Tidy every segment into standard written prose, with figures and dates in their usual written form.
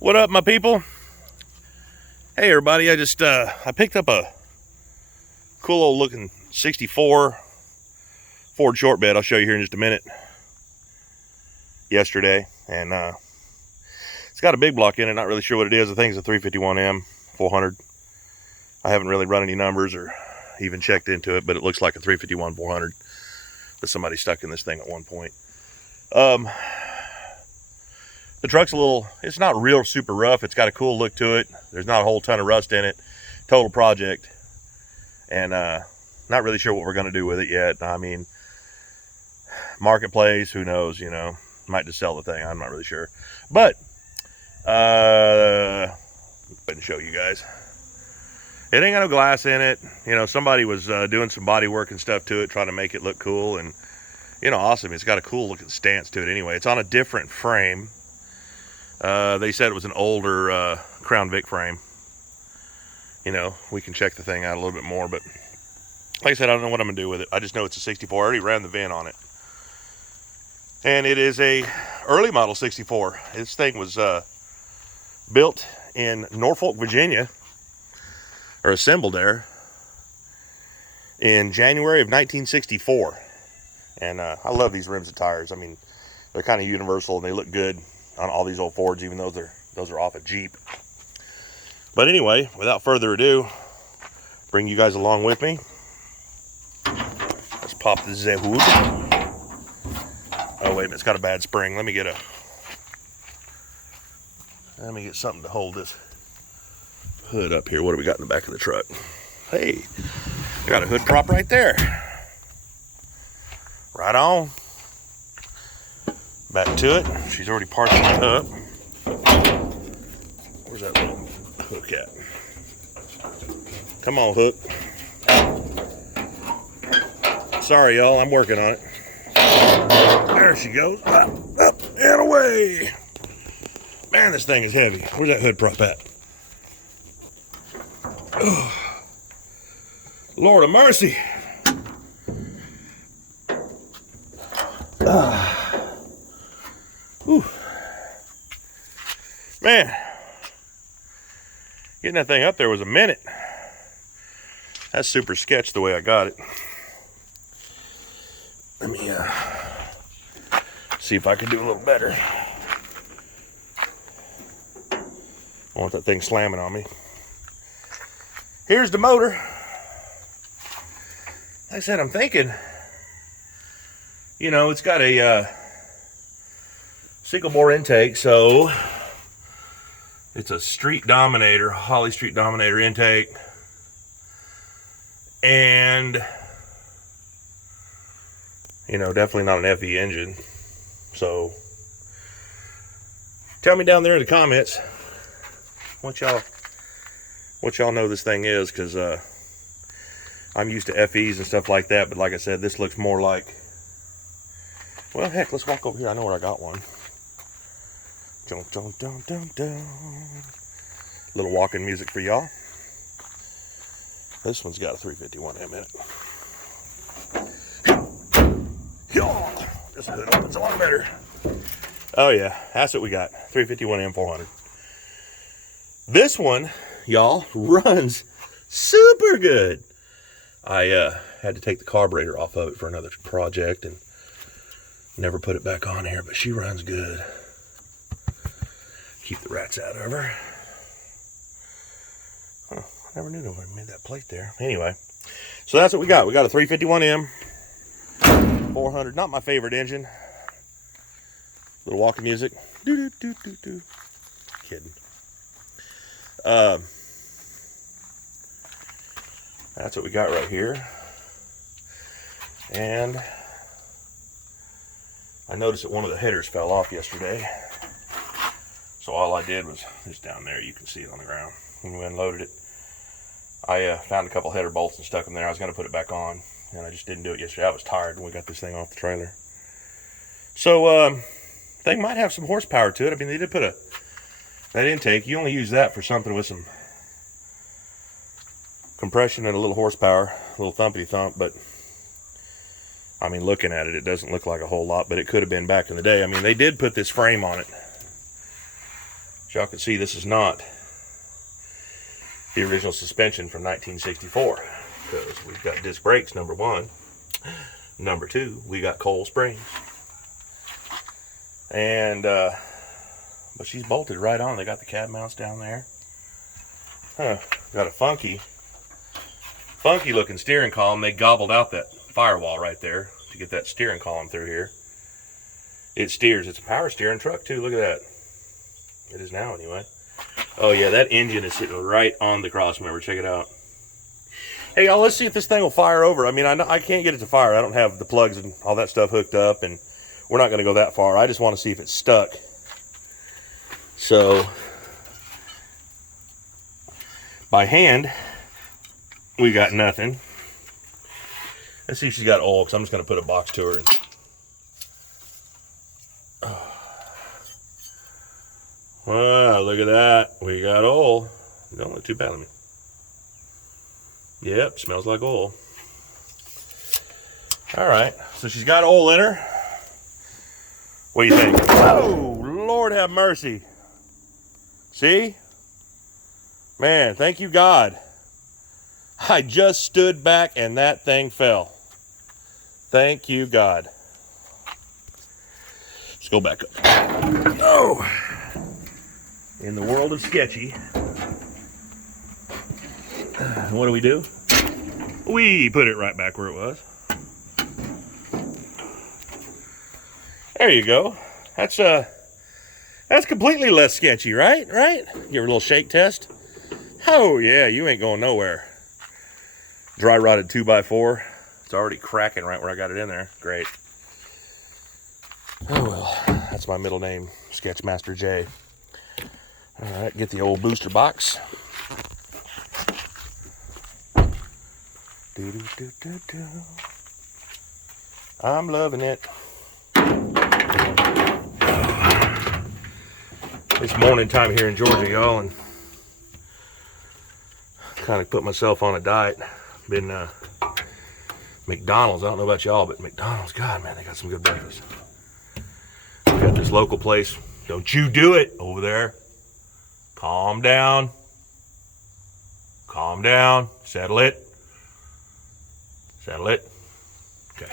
What up, my people? Hey, everybody. I picked up a cool old looking 64 Ford short bed. I'll show you here in just a minute. Yesterday, and it's got a big block in it. Not really sure what it is. I think it's a 351M 400. I haven't really run any numbers or even checked into it, but it looks like a 351 400 that somebody stuck in this thing at one point. The truck's it's not real super rough. It's got a cool look to it. There's not a whole ton of rust in it. Total project. And not really sure what we're going to do with it yet. I mean, marketplace, who knows, you know. Might just sell the thing. I'm not really sure. But, go ahead and show you guys. It ain't got no glass in it. You know, somebody was doing some body work and stuff to it, trying to make it look cool. And, you know, awesome. It's got a cool looking stance to it anyway. It's on a different frame. They said it was an older Crown Vic frame. You know, we can check the thing out a little bit more, but like I said, I don't know what I'm gonna do with it. I just know it's a 64. I already ran the VIN on it, and it is a early model 64. This thing was built in Norfolk, Virginia, or assembled there in January of 1964. And I love these rims and tires. I mean, they're kind of universal and they look good on all these old Fords, even though those are off a Jeep. But anyway, without further ado, bring you guys along with me. Let's pop the hood. Oh wait a minute, it's got a bad spring. Let me get something to hold this hood up here. What do we got in the back of the truck? Hey, I got a hood prop right there. Right on. Back to it. She's already parked it up. Where's that little hook at? Come on, hook. Sorry, y'all. I'm working on it. There she goes. Up and away. Man, this thing is heavy. Where's that hood prop at? Oh, Lord of mercy. Whew. Man, getting that thing up there was a minute. That's super sketch the way I got it. Let me see if I can do a little better. I want that thing slamming on me. Here's the motor. Like I said, I'm thinking, you know, it's got a single bore intake, so it's a Street Dominator, Holly Street Dominator intake, and you know, definitely not an FE engine. So tell me down there in the comments what y'all know this thing is, because I'm used to FEs and stuff like that, but like I said, this looks more like, well, heck, let's walk over here. I know where I got one. Dun, dun, dun, dun, dun. Little walking music for y'all. This one's got a 351M in it. This hood opens a lot better. Oh yeah, that's what we got. 351M 400. This one, y'all, runs super good. I had to take the carburetor off of it for another project and never put it back on here, but she runs good. Keep the rats out of her. Huh, I never knew nobody made that plate there. Anyway, so that's what we got. We got a 351M 400. Not my favorite engine. Little walking music. Doo doo doo doo doo. Kidding. That's what we got right here. And I noticed that one of the headers fell off yesterday. So all I did was, just down there, you can see it on the ground. When we unloaded it, I found a couple header bolts and stuck them there. I was going to put it back on, and I just didn't do it yesterday. I was tired when we got this thing off the trailer. So, thing might have some horsepower to it. I mean, they did put that intake. You only use that for something with some compression and a little horsepower, a little thumpity thump, but I mean, looking at it, it doesn't look like a whole lot, but it could have been back in the day. I mean, they did put this frame on it. As y'all can see, this is not the original suspension from 1964, because we've got disc brakes, number one. Number two, we got coil springs. And but she's bolted right on. They got the cab mounts down there. Got a funky looking steering column. They gobbled out that firewall right there to get that steering column through here. It steers. It's a power steering truck too. Look at that. It is now anyway. Oh yeah, that engine is sitting right on the cross member. Check it out. Hey y'all, let's see if this thing will fire over. I mean, I can't get it to fire. I don't have the plugs and all that stuff hooked up, and we're not going to go that far. I just want to see if it's stuck. So, by hand, we got nothing. Let's see if she's got oil, because I'm just going to put a box to her. And, wow, look at that. We got oil. Don't look too bad on me. Yep, smells like oil. Alright, so she's got oil in her. What do you think? Oh, Lord have mercy. See? Man, thank you, God. I just stood back and that thing fell. Thank you, God. Let's go back up. Oh! In the world of sketchy, what do? We put it right back where it was. There you go. That's completely less sketchy, right? Right? Give her a little shake test. Oh yeah, you ain't going nowhere. Dry rotted 2x4. It's already cracking right where I got it in there. Great. Oh well, that's my middle name, Sketchmaster J. All right, get the old booster box. I'm loving it. It's morning time here in Georgia, y'all, and kind of put myself on a diet. Been McDonald's. I don't know about y'all, but McDonald's, God, man, they got some good breakfast. We got this local place. Don't you do it over there. Calm down. Calm down. Settle it. Settle it. Okay.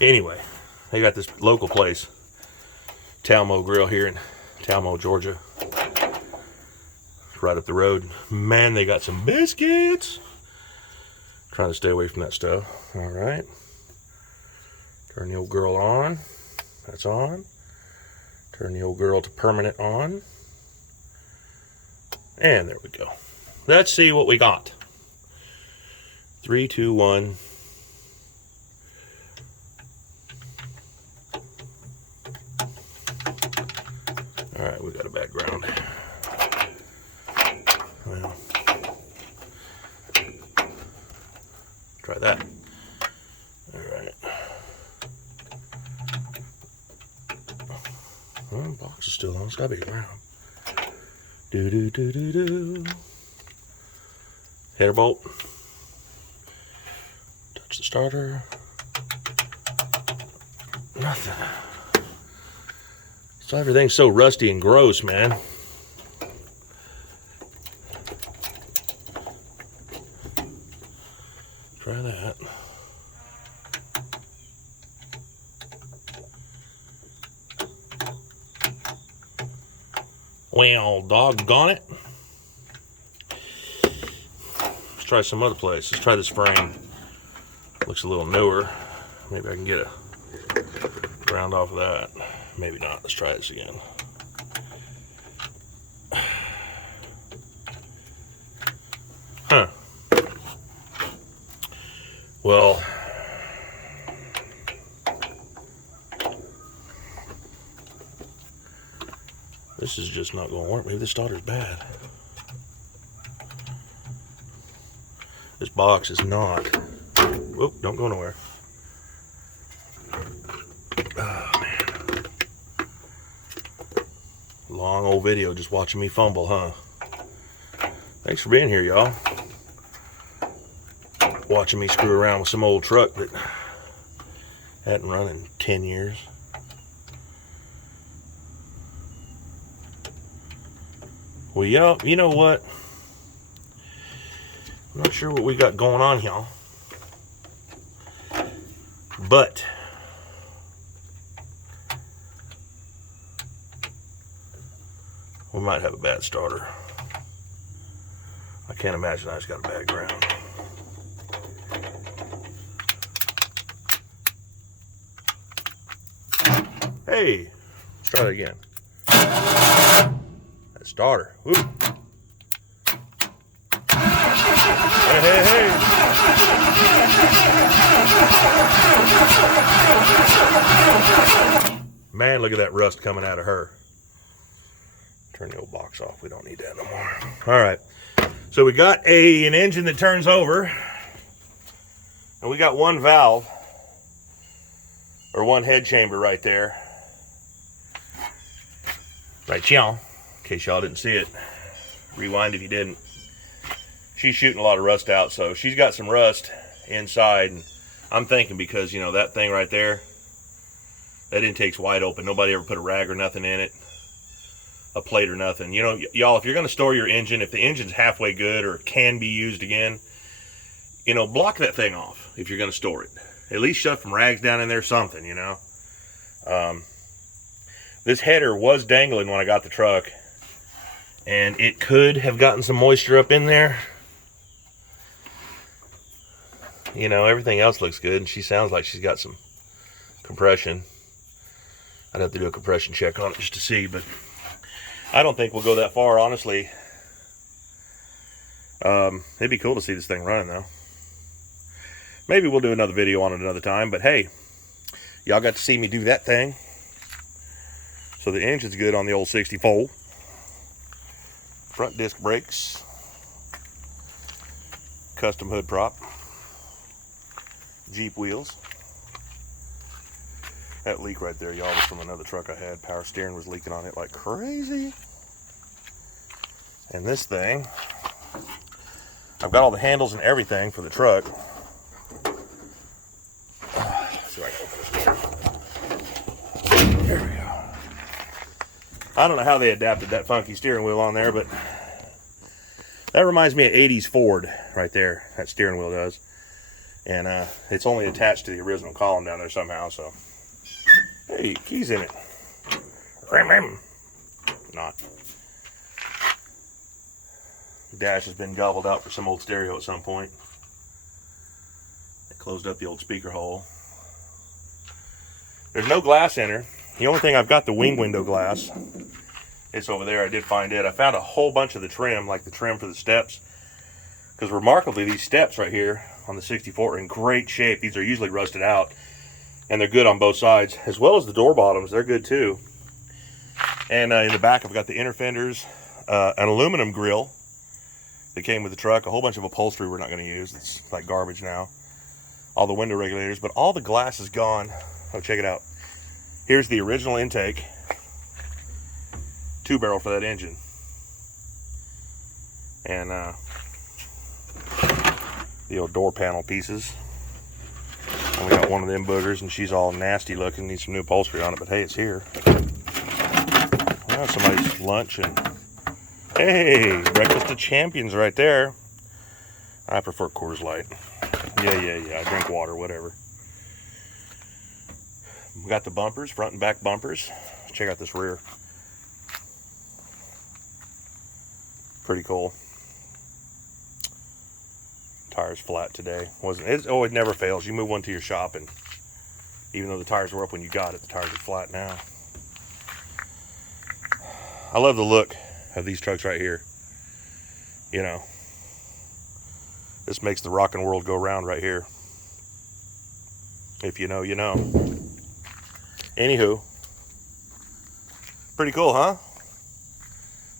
Anyway, they got this local place, Talmo Grill, here in Talmo, Georgia. It's right up the road. Man, they got some biscuits. Trying to stay away from that stuff. All right. Turn the old girl on. That's on. Turn the old girl to permanent on. And there we go. Let's see what we got. 3, 2, 1. All right, we got a background. Well, try that. All right. Well, the box is still on. It's gotta be around. Do. Header bolt. Touch the starter. Nothing. So everything's so rusty and gross, man. Try that. Well, doggone it. Let's try some other place. Let's try this frame. Looks a little newer. Maybe I can get a round off of that. Maybe not. Let's try this again. Huh. Well, this is just not going to work. Maybe the starter's bad. This box is not. Whoop, don't go nowhere. Oh, man. Long old video just watching me fumble, huh? Thanks for being here, y'all. Watching me screw around with some old truck that hadn't run in 10 years. Well, you know what? I'm not sure what we got going on here, but we might have a bad starter. I can't imagine I just got a bad ground. Hey, let's try that again. That starter. Woo. Hey, hey, hey. Man, look at that rust coming out of her. Turn the old box off. We don't need that no more. All right. So we got an engine that turns over. And we got one valve. Or one head chamber right there. Right, y'all. In case y'all didn't see it. Rewind if you didn't. She's shooting a lot of rust out, so she's got some rust inside. And I'm thinking because, you know, that thing right there, that intake's wide open. Nobody ever put a rag or nothing in it, a plate or nothing. You know, y'all, if you're going to store your engine, if the engine's halfway good or can be used again, you know, block that thing off if you're going to store it. At least shove some rags down in there, something, you know. This header was dangling when I got the truck, and it could have gotten some moisture up in there. You know, everything else looks good, and she sounds like she's got some compression. I'd have to do a compression check on it just to see, but I don't think we'll go that far, honestly. It'd be cool to see this thing running, though. Maybe we'll do another video on it another time, but hey, y'all got to see me do that thing. So the engine's good on the old 64. Front disc brakes. Custom hood prop. Jeep wheels. That leak right there, y'all, was from another truck I had. Power steering was leaking on it like crazy. And this thing, I've got all the handles and everything for the truck. Let's see if I can open this door. There we go. I don't know how they adapted that funky steering wheel on there, but that reminds me of 80s Ford right there. That steering wheel does. And it's only attached to the original column down there somehow, so. Hey, keys in it. Not. The dash has been gobbled out for some old stereo at some point. They closed up the old speaker hole. There's no glass in her. The only thing I've got the wing window glass. It's over there. I did find it. I found a whole bunch of the trim, like the trim for the steps. Because remarkably, these steps right here on the 64 are in great shape. These are usually rusted out. And they're good on both sides. As well as the door bottoms. They're good too. And in the back, I've got the inner fenders. An aluminum grill that came with the truck. A whole bunch of upholstery we're not going to use. It's like garbage now. All the window regulators. But all the glass is gone. Oh, check it out. Here's the original intake. 2-barrel for that engine. And the old door panel pieces. And we got one of them boogers, and she's all nasty looking. Needs some new upholstery on it, but hey, it's here. Well, somebody's lunch, and hey, breakfast of champions right there. I prefer Coors Light. Yeah. I drink water, whatever. We got the bumpers, front and back bumpers. Check out this rear. Pretty cool. Tires flat today. It never fails. You move one to your shop, and even though the tires were up when you got it, the tires are flat now. I love the look of these trucks right here. You know, this makes the rockin' world go round right here. If you know, you know. Anywho, pretty cool, huh?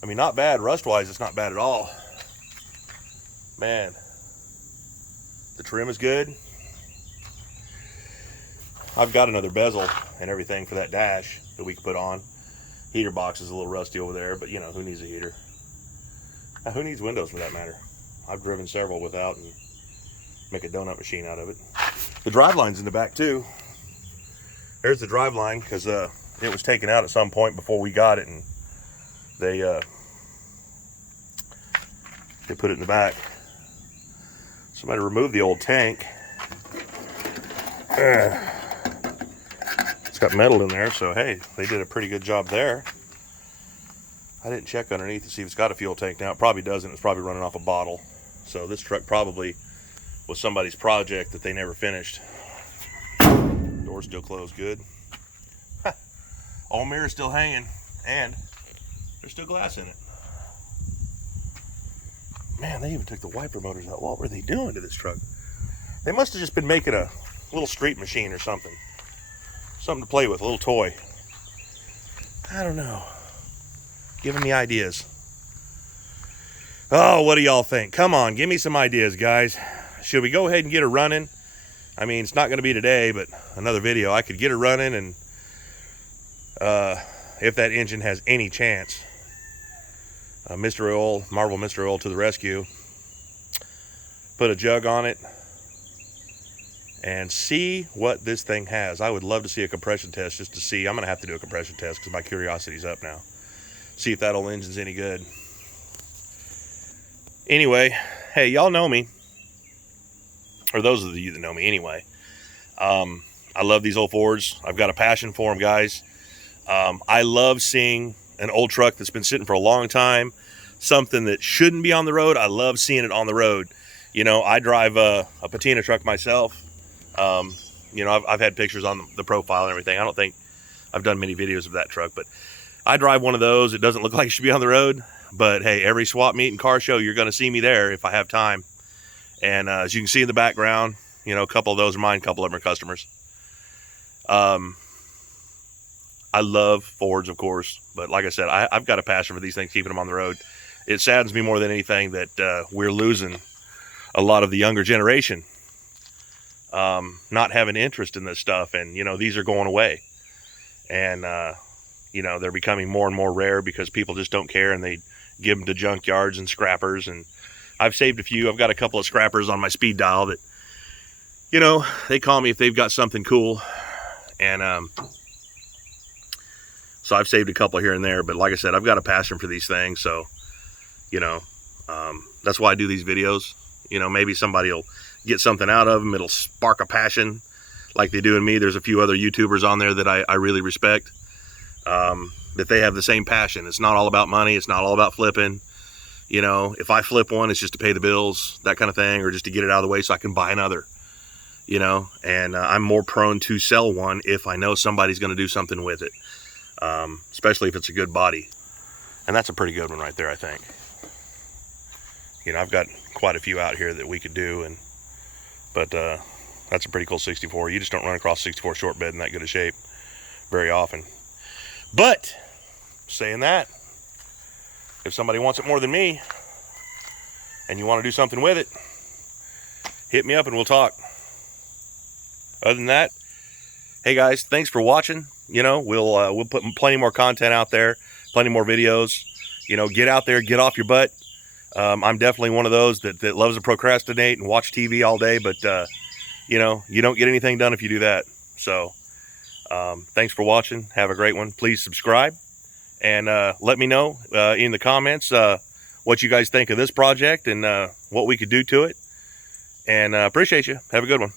I mean, not bad. Rust-wise, it's not bad at all. Man, the trim is good. I've got another bezel and everything for that dash that we can put on. Heater box is a little rusty over there, but you know, who needs a heater? Now, who needs windows for that matter? I've driven several without and make a donut machine out of it. The drive line's in the back too. There's the drive line because it was taken out at some point before we got it, and they They put it in the back. Somebody removed the old tank. It's got metal in there, so hey, they did a pretty good job there. I didn't check underneath to see if it's got a fuel tank now. It probably doesn't. It's probably running off a bottle. So this truck probably was somebody's project that they never finished. Door's still closed good. All mirror's still hanging, and there's still glass in it. Man, they even took the wiper motors out. What were they doing to this truck? They must have just been making a little street machine or something. Something to play with, a little toy. I don't know. Giving me ideas. Oh, what do y'all think? Come on, give me some ideas, guys. Should we go ahead and get her running? I mean, it's not going to be today, but another video. I could get her running, and if that engine has any chance, Mr. Oil, Marvel Mr. Oil to the rescue. Put a jug on it and see what this thing has. I would love to see a compression test just to see. I'm going to have to do a compression test because my curiosity's up now. See if that old engine's any good. Anyway, hey, y'all know me. Or those of you that know me anyway. I love these old Fords. I've got a passion for them, guys. I love seeing an old truck that's been sitting for a long time. Something that shouldn't be on the road. I love seeing it on the road. You know, I drive a patina truck myself. You know, I've had pictures on the profile and everything. I don't think I've done many videos of that truck, but I drive one of those. It doesn't look like it should be on the road, but hey, every swap meet and car show, you're going to see me there if I have time. And as you can see in the background, you know, a couple of those are mine, a couple of them are customers. I love Fords, of course, but like I said, I've got a passion for these things, keeping them on the road. It saddens me more than anything that we're losing a lot of the younger generation, not having interest in this stuff. And, you know, these are going away. And, you know, they're becoming more and more rare because people just don't care, and they give them to junkyards and scrappers. And I've saved a few. I've got a couple of scrappers on my speed dial that, you know, they call me if they've got something cool. And so I've saved a couple here and there. But like I said, I've got a passion for these things. So, you know, that's why I do these videos. You know, maybe somebody will get something out of them. It'll spark a passion like they do in me. There's a few other YouTubers on there that I really respect, that they have the same passion. It's not all about money. It's not all about flipping. You know, if I flip one, it's just to pay the bills, that kind of thing, or just to get it out of the way so I can buy another, you know. And I'm more prone to sell one if I know somebody's going to do something with it, especially if it's a good body. And that's a pretty good one right there, I think. You know, I've got quite a few out here that we could do, but that's a pretty cool 64. You just don't run across 64 short bed in that good a shape very often. But saying that, if somebody wants it more than me and you want to do something with it, hit me up and we'll talk. Other than that, hey guys, thanks for watching. You know, we'll put plenty more content out there, plenty more videos. You know, get out there, get off your butt. I'm definitely one of those that loves to procrastinate and watch TV all day, but you know, you don't get anything done if you do that. So thanks for watching. Have a great one. Please subscribe, and let me know in the comments what you guys think of this project and what we could do to it. And appreciate you. Have a good one.